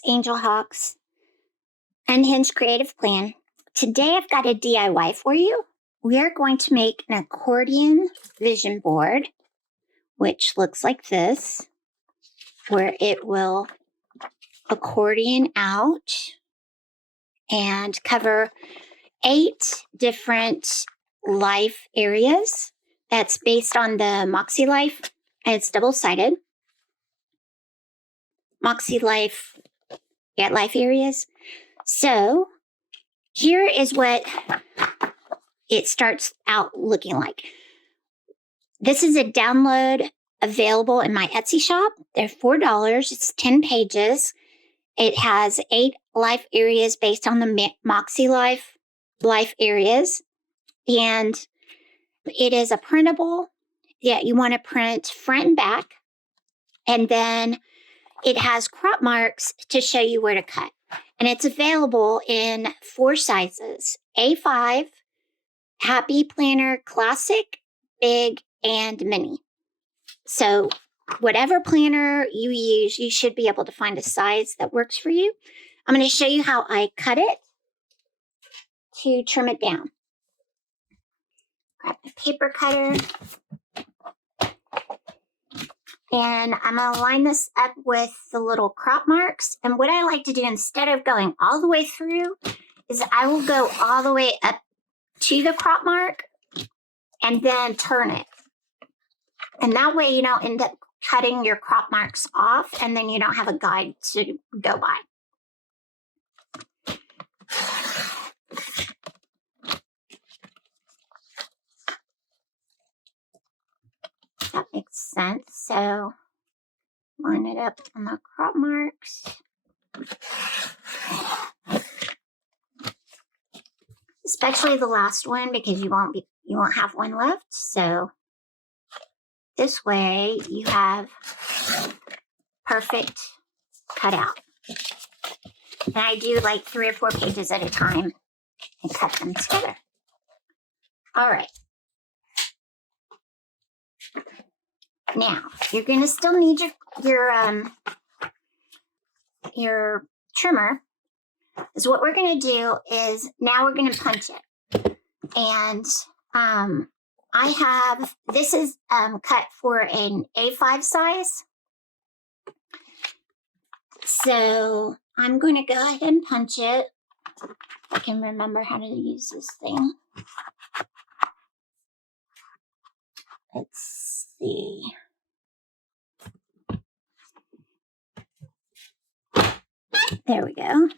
It's Angel Hawk's Unhinged Creative Plan. Today I've got a DIY for you. We are going to make an accordion vision board, which looks like this, where it will accordion out and cover 8 different life areas. That's based on the Moxie Life, and it's double-sided. Moxie Life, life areas. So here is what it starts out looking like. This is a download available in my Etsy shop. They're $4. It's 10 pages. It has 8 life areas based on the Moxie Life areas. And it is a printable. Yeah, you want to print front and back. And then it has crop marks to show you where to cut. And it's available in 4 sizes: A5, Happy Planner Classic, Big, and Mini. So whatever planner you use, you should be able to find a size that works for you. I'm going to show you how I cut it to trim it down. Grab my paper cutter. And I'm going to line this up with the little crop marks. And what I like to do, instead of going all the way through, is I will go all the way up to the crop mark and then turn it. And that way you don't end up cutting your crop marks off and then you don't have a guide to go by. That makes sense. So line it up on the crop marks. Especially the last one, because you won't have one left. So this way you have perfect cutout. And I do like 3 or 4 pages at a time and cut them together. All right. Now, you're going to still need your trimmer. So what we're going to do is now we're going to punch it. And this is cut for an A5 size. So I'm going to go ahead and punch it. I can remember how to use this thing. Let's see. There we go.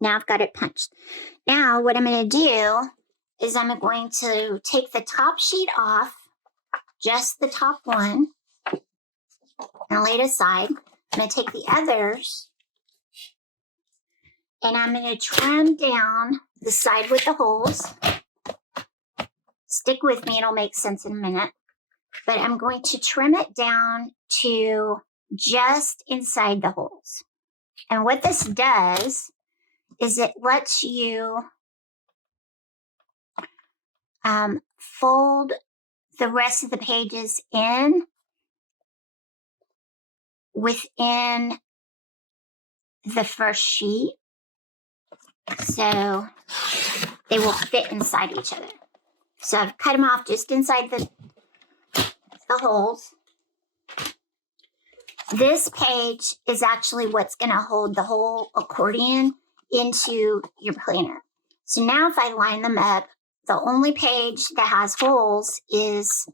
Now I've got it punched. Now what I'm going to do is I'm going to take the top sheet off, just the top one, and lay it aside. I'm going to take the others, and I'm going to trim down the side with the holes. Stick with me, it'll make sense in a minute. But I'm going to trim it down to just inside the holes. And what this does is it lets you fold the rest of the pages in within the first sheet. So they will fit inside each other. So I've cut them off just inside the holes. This page is actually what's going to hold the whole accordion into your planner. So now if I line them up, the only page that has holes is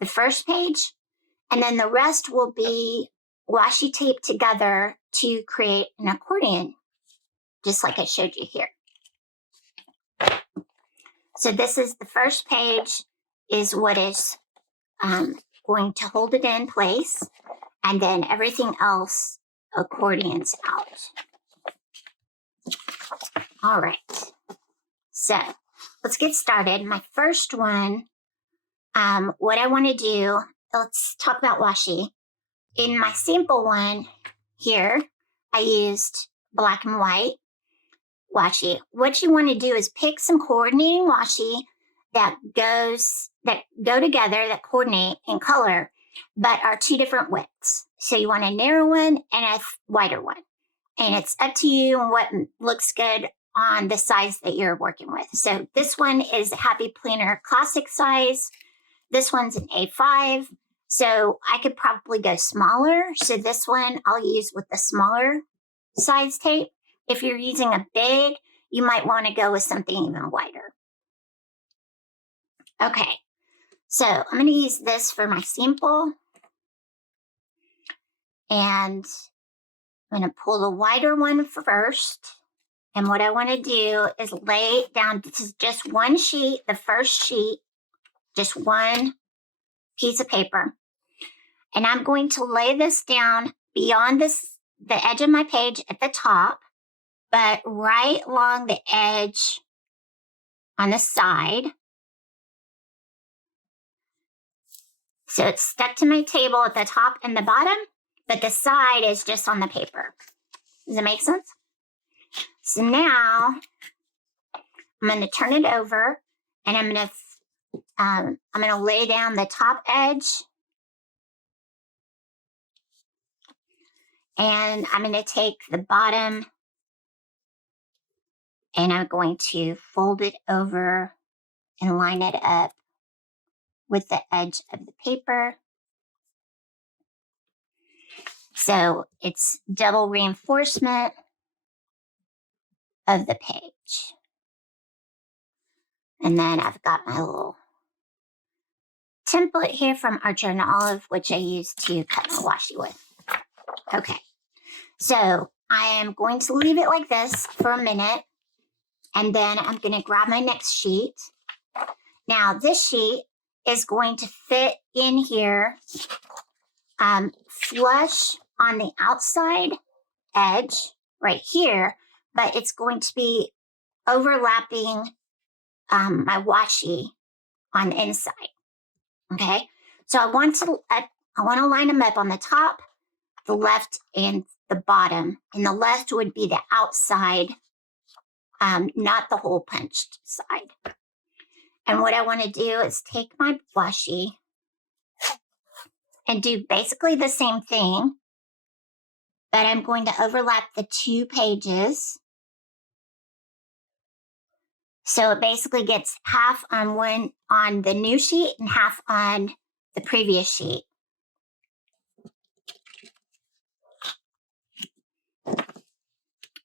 the first page, and then the rest will be washi taped together to create an accordion, just like I showed you here. So this is the first page, is what is going to hold it in place, and then everything else accordions out. All right, so let's get started. My first one, what I want to do, let's talk about washi. In my sample one here, I used black and white washi. What you want to do is pick some coordinating washi that go together, that coordinate in color, but are 2 different widths. So you want a narrow one and a wider one. And it's up to you and what looks good on the size that you're working with. So this one is a Happy Planner Classic size. This one's an A5. So I could probably go smaller. So this one I'll use with the smaller size tape. If you're using a big, you might want to go with something even wider. Okay, so I'm going to use this for my sample. And I'm going to pull the wider one first. And what I want to do is lay it down. This is just one sheet, the first sheet, just one piece of paper. And I'm going to lay this down beyond the edge of my page at the top, but right along the edge on the side. So it's stuck to my table at the top and the bottom, but the side is just on the paper. Does that make sense? So now I'm going to turn it over and I'm going to lay down the top edge. And I'm going to take the bottom and I'm going to fold it over and line it up with the edge of the paper. So it's double reinforcement of the page. And then I've got my little template here from Archer and Olive, which I use to cut my washi with. Okay, so I am going to leave it like this for a minute, and then I'm going to grab my next sheet. Now, this sheet is going to fit in here, flush on the outside edge right here, but it's going to be overlapping my washi on the inside. Okay, so I want to line them up on the top, the left, and the bottom. And the left would be the outside, not the hole punched side. And what I want to do is take my washi and do basically the same thing, but I'm going to overlap the two pages. So it basically gets half on the new sheet and half on the previous sheet.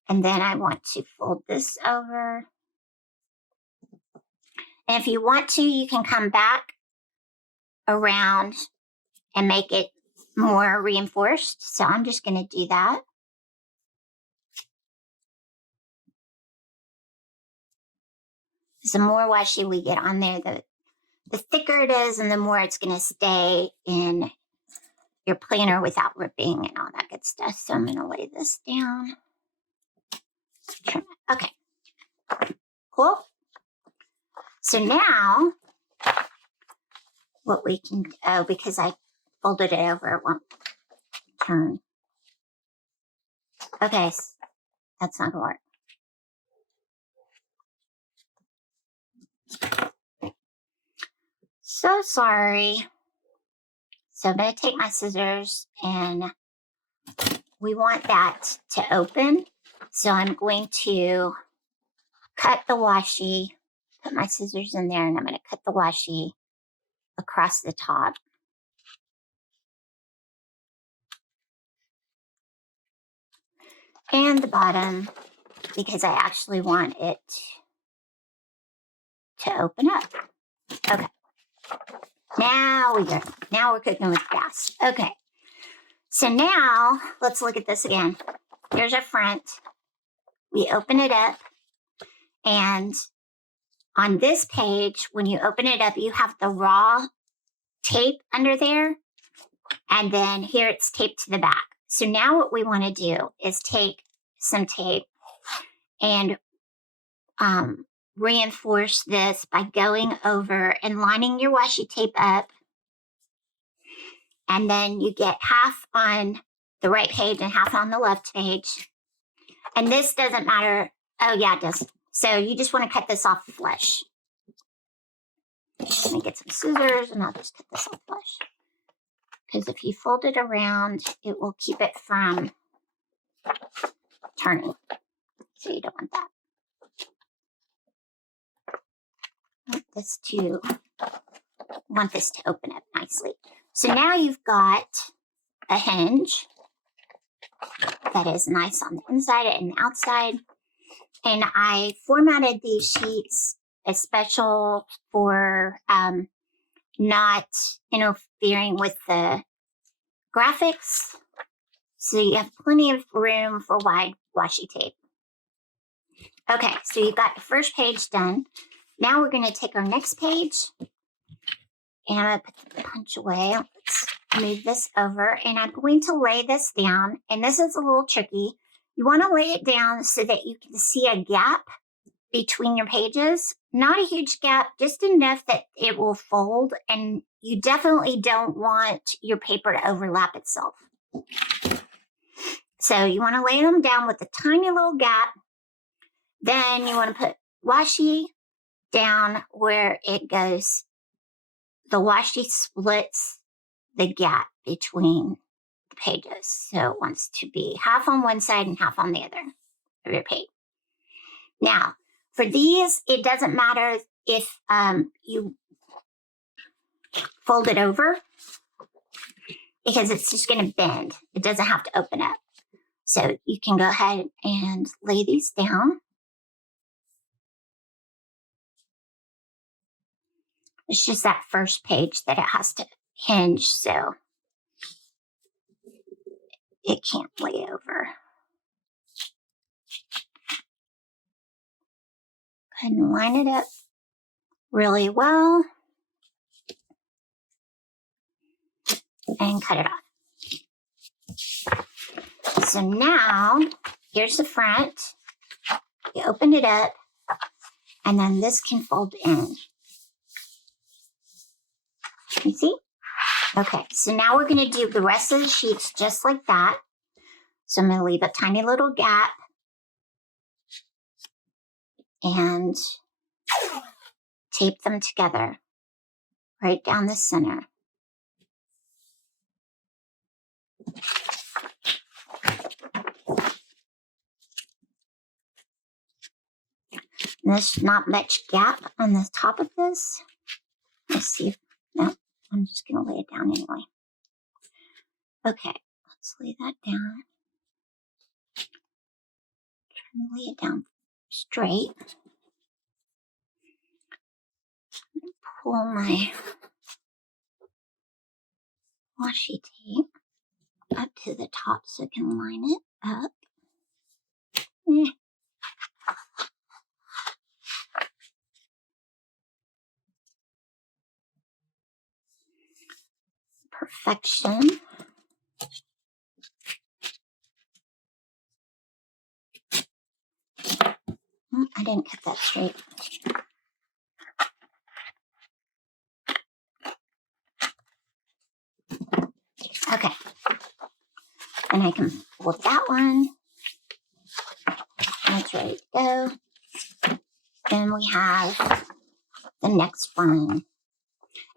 And then I want to fold this over. And if you want to, you can come back around and make it more reinforced. So I'm just going to do that. The more washi we get on there, the thicker it is and the more it's going to stay in your planner without ripping and all that good stuff. So I'm going to lay this down. Okay, cool. So now what we can, because I folded it over, it won't turn. Okay, that's not going to work. So sorry. So I'm going to take my scissors and we want that to open. So I'm going to cut the washi, put my scissors in there, and I'm going to cut the washi across the top. And the bottom, because I actually want it to open up. Okay. Now we're cooking with gas. Okay. So now let's look at this again. Here's our front. We open it up, and on this page, when you open it up, you have the raw tape under there, and then here it's taped to the back. So now what we want to do is take some tape and reinforce this by going over and lining your washi tape up, and then you get half on the right page and half on the left page. And this doesn't matter. Oh yeah, it does. So you just want to cut this off flush. Let me get some scissors and I'll just cut this off flush. Because if you fold it around, it will keep it from turning. So you don't want that. Want this to open up nicely. So now you've got a hinge that is nice on the inside and the outside. And I formatted these sheets as special for not interfering with the graphics. So you have plenty of room for wide washi tape. Okay, so you've got the first page done. Now we're going to take our next page and I'm going to put the punch away. Let's move this over and I'm going to lay this down. And this is a little tricky. You want to lay it down so that you can see a gap between your pages. Not a huge gap, just enough that it will fold. And you definitely don't want your paper to overlap itself. So you want to lay them down with a tiny little gap. Then you want to put washi down where it goes. The washi splits the gap between the pages. So it wants to be half on one side and half on the other of your page. Now, for these, it doesn't matter if you fold it over because it's just going to bend. It doesn't have to open up. So you can go ahead and lay these down. It's just that first page that it has to hinge, so it can't lay over. Go ahead and line it up really well and cut it off. So now, here's the front. You open it up, and then this can fold in. You see? Okay, so now we're going to do the rest of the sheets just like that. So I'm going to leave a tiny little gap and tape them together right down the center. And there's not much gap on the top of this. Let's see if, no, I'm just going to lay it down anyway. Okay, let's lay that down. Trying to lay it down straight. Pull my washi tape up to the top so I can line it up. Perfection. I didn't cut that straight. Okay. And I can pull that one. That's ready to go. Then we have the next one.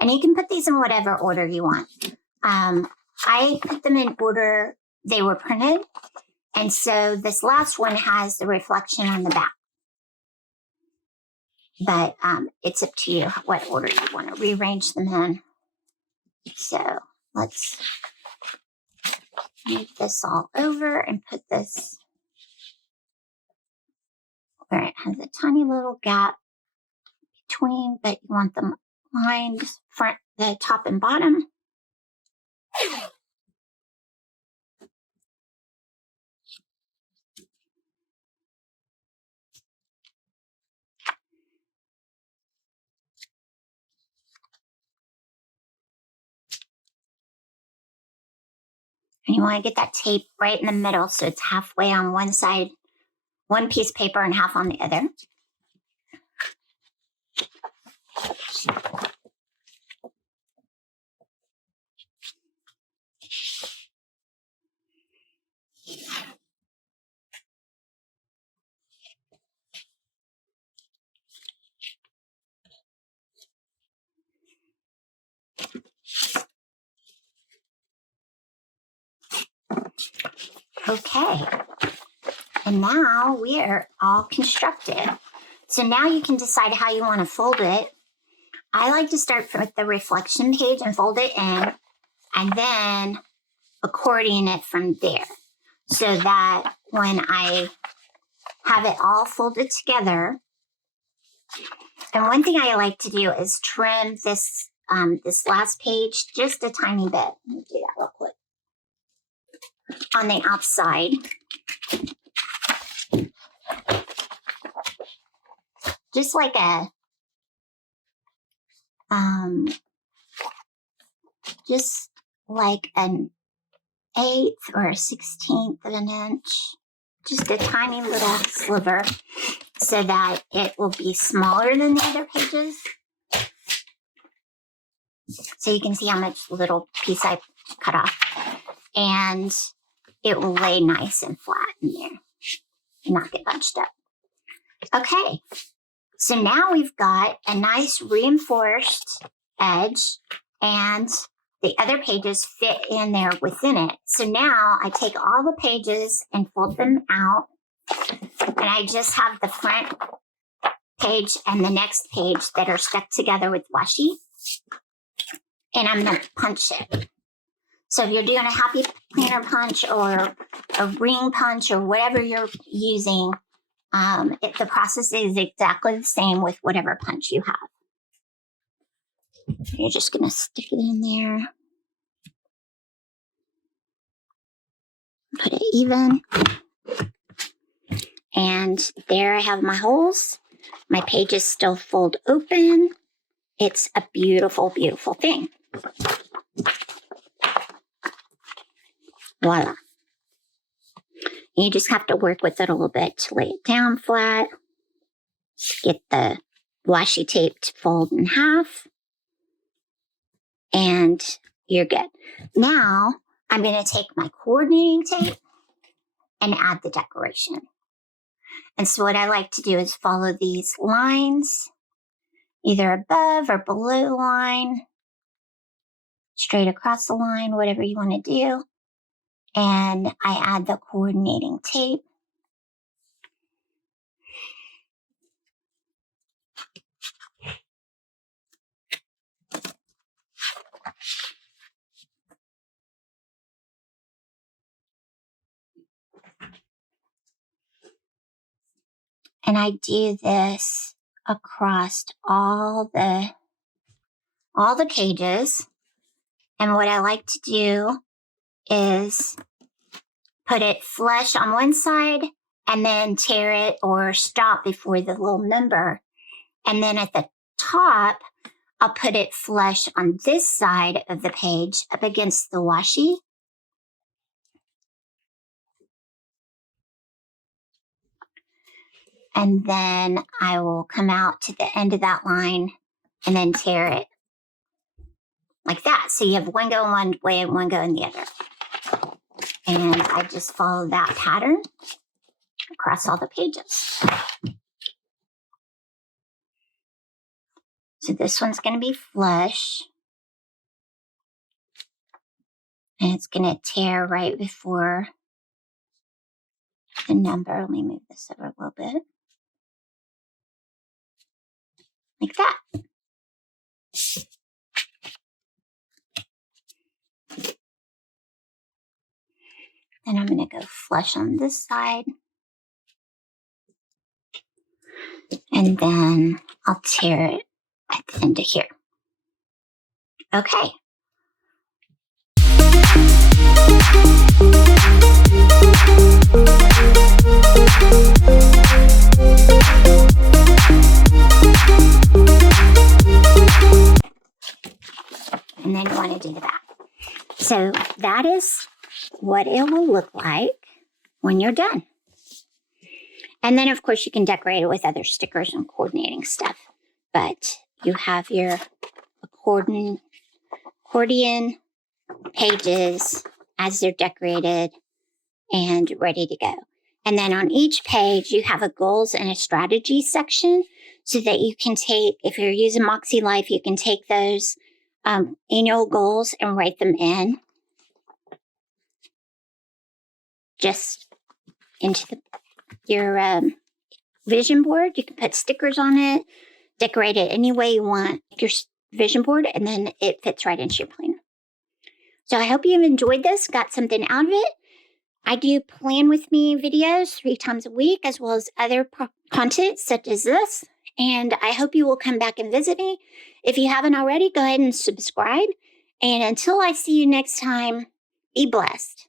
And you can put these in whatever order you want. I put them in order they were printed. And so this last one has the reflection on the back. But it's up to you what order you want to rearrange them in. So let's move this all over and put this where it has a tiny little gap between, but you want them lined front, the top and bottom. And you want to get that tape right in the middle so it's halfway on one side, one piece of paper and half on the other. Okay. And now we are all constructed. So now you can decide how you want to fold it. I like to start with the reflection page and fold it in, and then accordion it from there, so that when I have it all folded together. And one thing I like to do is trim this this last page just a tiny bit. Let me do that real quick. On the outside. Just like a just like an 1/8 or a 1/16 of an inch. Just a tiny little sliver so that it will be smaller than the other pages. So you can see how much little piece I cut off. And it will lay nice and flat in there and not get bunched up. Okay, so now we've got a nice reinforced edge and the other pages fit in there within it. So now I take all the pages and fold them out, and I just have the front page and the next page that are stuck together with washi, and I'm going to punch it. So if you're doing a happy planner punch or a ring punch or whatever you're using, the process is exactly the same with whatever punch you have. You're just going to stick it in there. Put it even. And there I have my holes. My pages still fold open. It's a beautiful, beautiful thing. Voila. You just have to work with it a little bit to lay it down flat. Get the washi tape to fold in half. And you're good. Now, I'm going to take my coordinating tape and add the decoration. And so what I like to do is follow these lines, either above or below the line, straight across the line, whatever you want to do. And I add the coordinating tape. And I do this across all the pages. And what I like to do is put it flush on one side and then tear it or stop before the little number. And then at the top, I'll put it flush on this side of the page up against the washi. And then I will come out to the end of that line and then tear it like that. So you have one go one way and one go in the other. And I just follow that pattern across all the pages. So this one's going to be flush. And it's going to tear right before the number. Let me move this over a little bit. Like that. Then I'm going to go flush on this side. And then I'll tear it at the end of here. Okay. And then you want to do the back. So that is what it will look like when you're done. And then, of course, you can decorate it with other stickers and coordinating stuff. But you have your accordion pages as they're decorated and ready to go. And then on each page, you have a goals and a strategy section so that you can take, if you're using Moxie Life, you can take those annual goals and write them in just into the your vision board. You can put stickers on it, decorate it any way you want your vision board, and then it fits right into your planner. So I hope you've enjoyed this, got something out of it. I do plan with me videos 3 times a week, as well as other content such as this. And I hope you will come back and visit me. If you haven't already, go ahead and subscribe. And until I see you next time, be blessed.